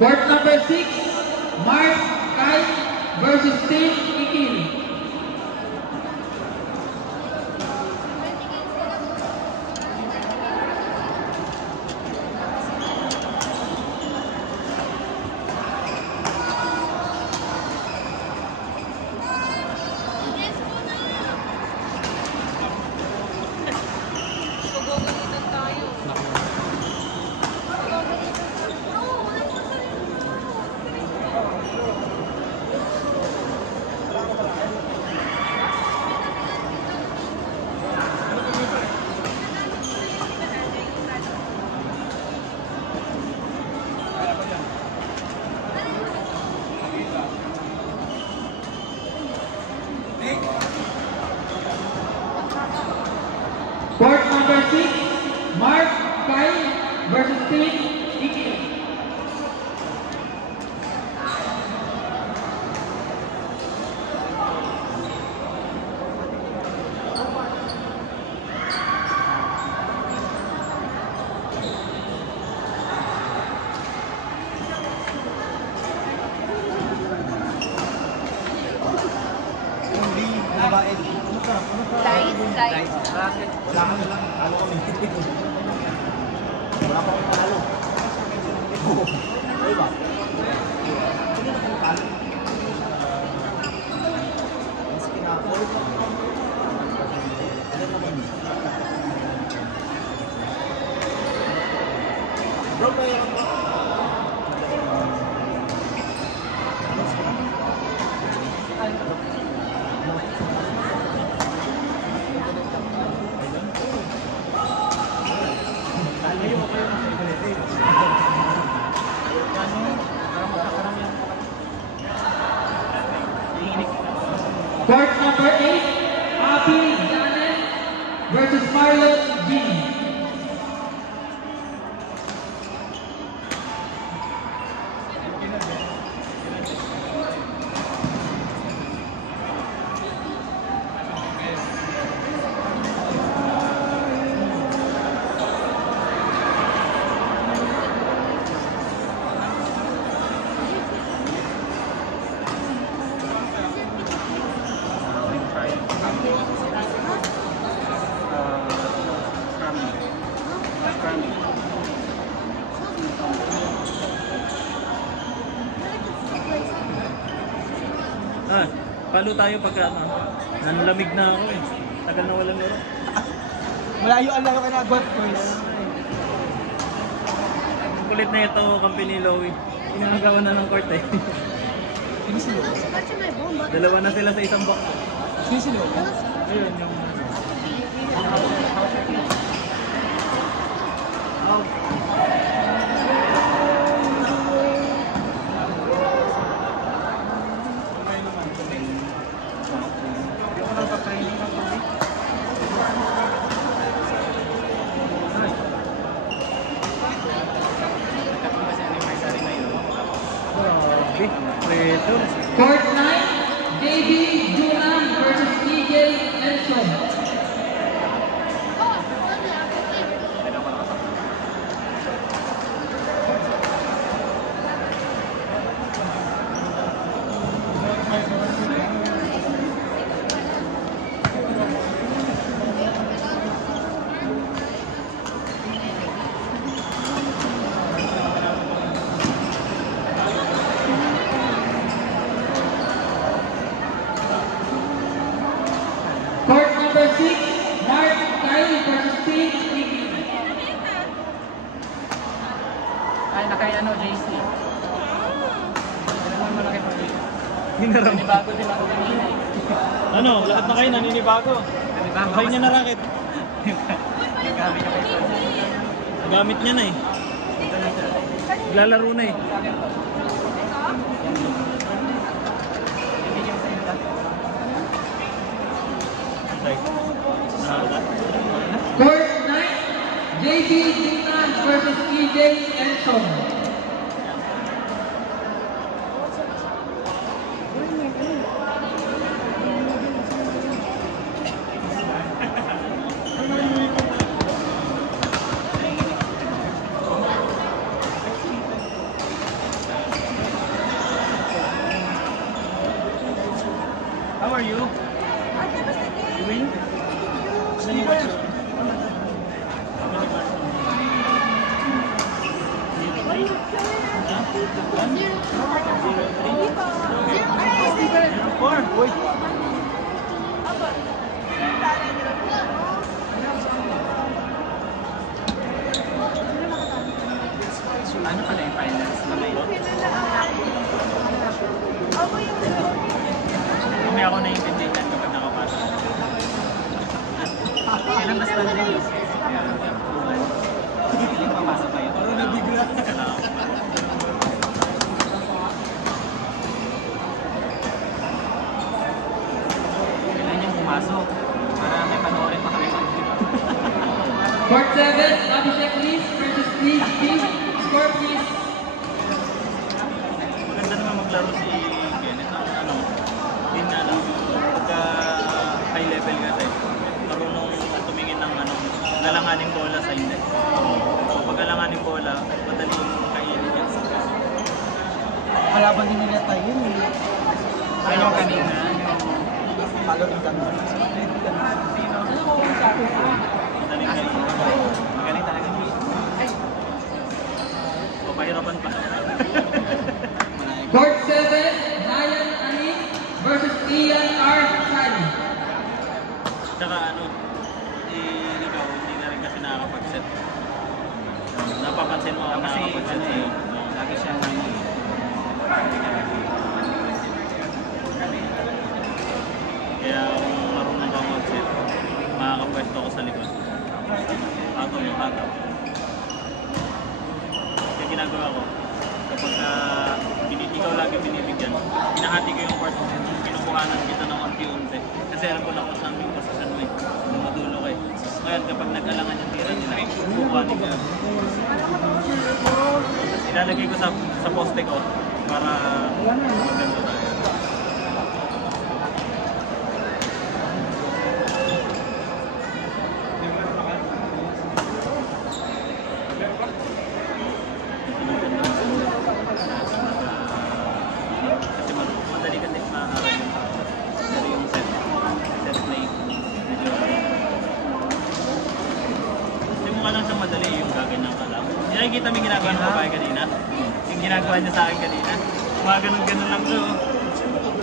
Court number 6, Mark Kai versus Tim Ikil. Court number 6, Mark Kai versus Tim Ikil. Light. Wala ka na lang, talo kami. Wala pa kami talo. Diba? Hindi na kami talo. Mas kinakol. Ano naman yun? Bro, kaya ako. Court number 8, Abby Janet versus Marlon Jimmy. Palo tayo pagka nanlamig na ako eh. Tagal na walang laro. Malayo ang laro ka na, golf course. Ang kulit na ito, company Lowy. Inagawa na ng court eh. Dalawa na sila sa isang box. Sino? Ayun yung... Court 9, JB Junan versus TJ Nelson. Court number 6, Mark Kai versus Tim Ikil. Ay, nakay JC. Ano malaki pa rin? Hinaram. Bago din ako kanina. Ano? Lahat na kayo naninibago. Kayo niya na racket. Gamit na kayo. Gamit niya na eh. Lalaro na eh. Court 9, JB Junan versus TJ Nelson. Nasaan yung watch? Uy! Ano pala yung finance na may? Kami ako naiintindihan kapag nakapasok. Kailan mas na nila yung Hindi papasok kayo. Parang nabigla. Kailan niyang pumasok? Para may panoorin pa kami. Court 7, Abhishek Lee versus Lee Steve. Score please. Maganda naman maglaro si Kenneth ng ano, din na lang. Pagka high level kasi, marunong tumingin ng ano, lalanganing bola sa hindi. So pag lalanganing bola, madali yung kainin yan. Kalaban din nila tayo yun. Ano kanina? Palo ng dami. Madali kainin. Magaling talaga. O pahirapan pa. Court 7, Ryan Ali versus Ian R. Sali. Tsaka ano, ikaw hindi na rin kasi nakakapag-set. Napapansin mo ako Kasi nakakapag-set sa'yo. lagi siyang Kaya kung marunong ka mag-set, makakapwesto ko sa likod. Ato yung hataw. Kaya ginagawa ko, kapag ikaw lagi binibigyan, pinahati ko yung court, kinukuhanan kita ng unti-unti. Kasi alam ko na kung saan yung posisyon mo eh, madulo ka eh. Ngayon kapag nag-alangan yung tira nila, kukuhanin ko. Ilalagay ko sa poste ko para maganda tayo. Kasi madali ka din makakarating. Pero yung set play, medyo hindi mo ka lang siyang madali yung gaganyan ka lang. Yung nakikita mo yung ginagawa ng babae kanina? Yung ginagawa niya sa akin kanina? Mga ganun-ganun lang siya. Oh.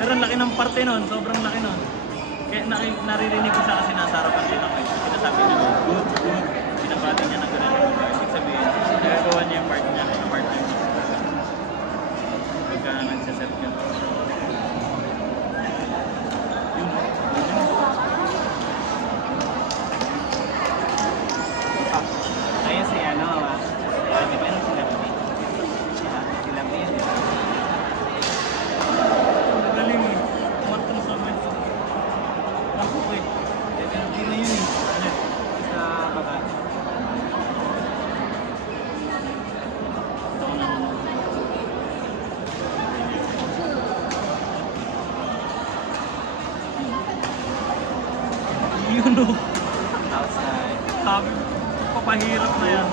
Pero ang laki ng parte nun, sobrang laki nun. Kaya naririnig ko siya kasi nasa harapan din ako. Sinasabi niya, good, good. Pinabati niya ng ganun yung babae. Ibig sabihin, nagagawa niya yung part niya, yung part niya. Pagka nagsaset ka. Kaya si ano, di ba yung sila P? Sila P yun. Galing eh. Martin sa amin. Ako eh. Hindi na yun eh. Sa baba. Ito ko nanonood. Yun o. Outside. Sabi ko, papahirap na yan.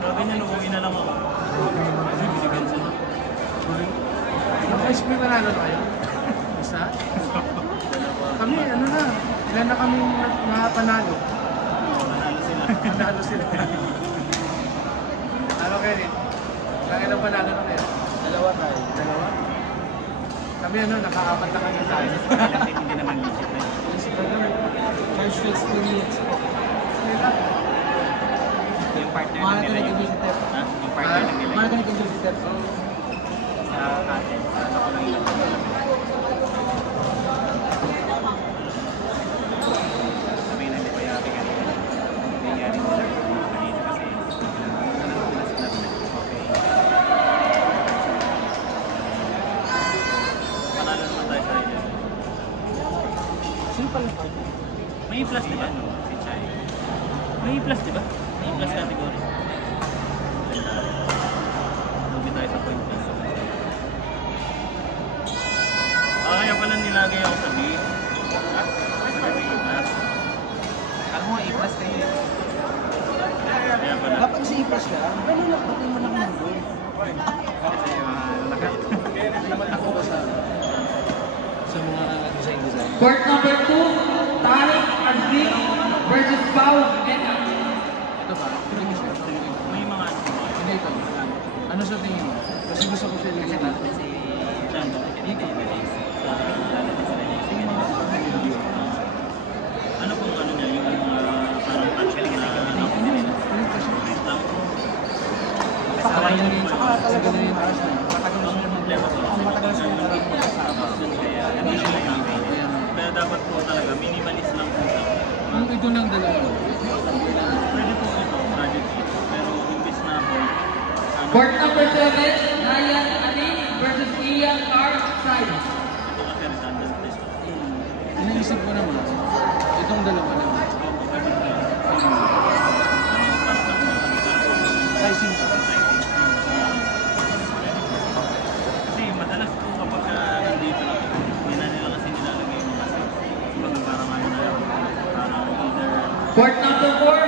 Sabi niya, uuwi na lang ako. Kasi binigyan sila. Ice cream na kayo? Isa? Kami, ano na. Ilan na kami panalo? Manalo sila. Panalo sila. Ano kayo rin? Ilang ilang panalo na kayo? Dalawa tayo. Dalawa? Kami ano, nakaapat na kami tayo. Ilang din hindi naman legit na yun. Charge to experience. Yung partner na nila yun. Ha? Yung partner na nila yun. visitor. Sa atin. Ako lang ilang panalo. Sabi na hindi pa yung ating kanina. Nangyari nila kanina kasi okay. Panalo naman tayo sa inyo. Sino pala pa? May plus, di ba? Si Chai. May plus, di ba? May plus category. Lugi tayo sa point plus. Kaya pala nilagay ako sa B. Ha? Nilagay yung plus. Alam mo, A+ kayo eh. Kaya pala. Dapat si Ipras ka. Ano lang, pati mo lang yung goal. Kasi yung mga lakas. Ako ba sa mga design? Court number 2, Tariq Aziz versus Pau Mena. Ito ba? May mga Hindi ito. Ano sa tingin mo? Kasi gusto ko siya Kasi dito. bago si John, dito yung release. ano pong ano niya, yung parang touch na Saka yan yung talaga na yung taas na. Matagal ang problema ko. Ang matagal sila nag-sa absent kaya hindi sila campaign. Kaya dapat po talaga minimalist lang po siya. Ang ito lang dalawa. Pwede po ito, project it. Pero imbis na po, Court number 7, Ryan Anin versus Ian R. Sai. ito kasi redundant list. Iniisip ko naman, itong dalawa lang. Sizing ko. Kasi madalas po kapag nandito lang, hindi na nila kasi nilalagay yung kasi. Kumbaga parang ayaw na parang either Court number 4,